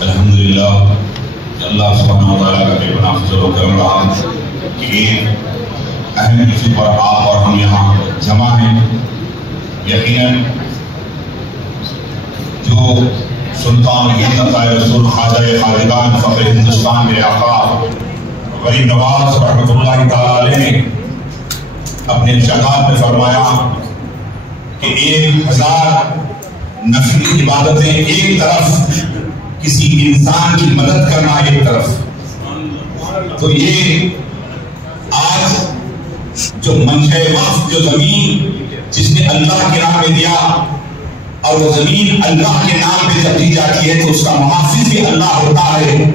الحمدللہ اللہ سبحانہ وتعالیٰ کا بے پناہ فضل و کرم رہا کہ ایک اہم موضوع پر آپ اور ہم یہاں جمع ہیں. یقیناً جو سلطان ہند عطائے رسول خواجہ خواجگان فخر ہندوستان میرے آقا غریب نواز رحمۃ اللہ تعالیٰ علیہ نے اپنے ارشادات میں فرمایا کہ 1000 نفلی عبادتیں ایک طرف، کسی انسان کی مدد کرنا ایک طرف. تو یہ آج جو منشأ وقف، جو زمین جس نے اللہ کے نام میں دیا اور وہ زمین اللہ کے نام پہ جب دی جاتی ہے تو اس کا محافظ بھی اللہ ہوتا ہے.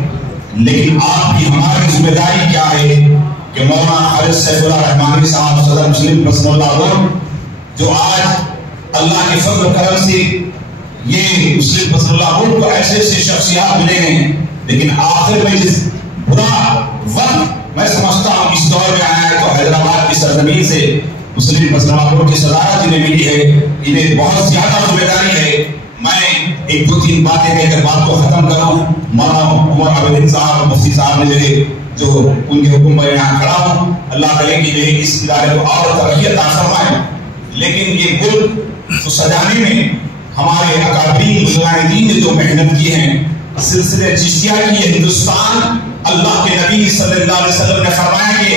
لیکن آپ کی ہماری ذمہ داری کیا ہے کہ مولانا خالد سیف اللہ رحمانی صاحب صدر مسلم رسم اللہ علیہ جو آج اللہ کے فضل و کرم سے یہ مسلم رسم اللہ علیہ کو ایسے ایسے شخصیات ملے ہیں، لیکن آخر میں جس برا وقت میں سمجھتا ہوں اس دور میں آیا ہے تو حیدرآباد کی سرزمین سے مسلم رسم اللہ علیہ کی صدارت انہیں ملی ہے. انہیں بہت زیادہ ذمہ داری ہے. میں ایک دو تین باتیں کہہ کر بات کو ختم کروں. مولانا عمر عابدین صاحب مفتی صاحب نے میرے جو ان کے حکم پر یہاں کھڑا ہوں، اللہ کرے کہ میرے اس ادارے کو اور ترقی عطا فرمائے. لیکن یہ ملک کو سجانے میں ہمارے اکابرین بزرگان دین نے جو محنت کی ہیں، سلسلے چشتیہ کی یہ ہندوستان، اللہ کے نبی صلی اللہ علیہ وسلم نے فرمایا کہ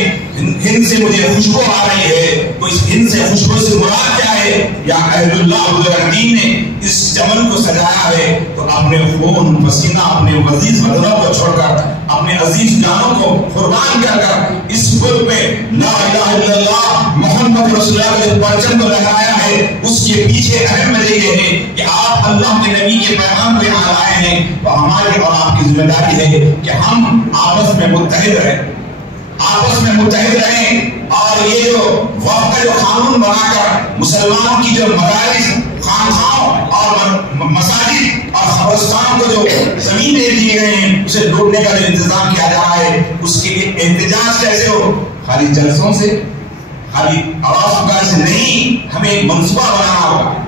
ہند سے مجھے خوشبو آ رہی ہے. تو اس ہند سے خوشبو سے مراد کیا ہے؟ یا اہل اللہ بزرگان دین نے اس چمن کو سجایا ہے تو اپنے خون پسینہ، اپنے عزیز بدنوں کو چھوڑ کر، اپنے عزیز جانوں کو قربان کر کر اس ملک میں لا الہ الا اللہ محمد رسول اللہ کے پرچم کو لہرایا ہے. اس کے پیچھے اہم وجہ یہ ہے کہ آپ اللہ کے نبی کے پیغام کو یہاں لائے ہیں. تو ہماری اور آپ کی ذمہ داری ہے کہ ہم آپس میں متحد رہیں، آپس میں متحد رہیں. اور یہ جو وقت کا جو قانون بنا کر مسلمانوں کی جو مدارس، خانقاہوں اور مساجد اور قبرستان کو جو زمینیں دی گئے ہیں اسے لوٹنے کا جو انتظام کیا جا رہا ہے، اس کے لیے احتجاج کیسے ہو؟ خالی جلسوں سے، خالی آواز پکار سے نہیں، ہمیں ایک منصوبہ بنانا ہوگا.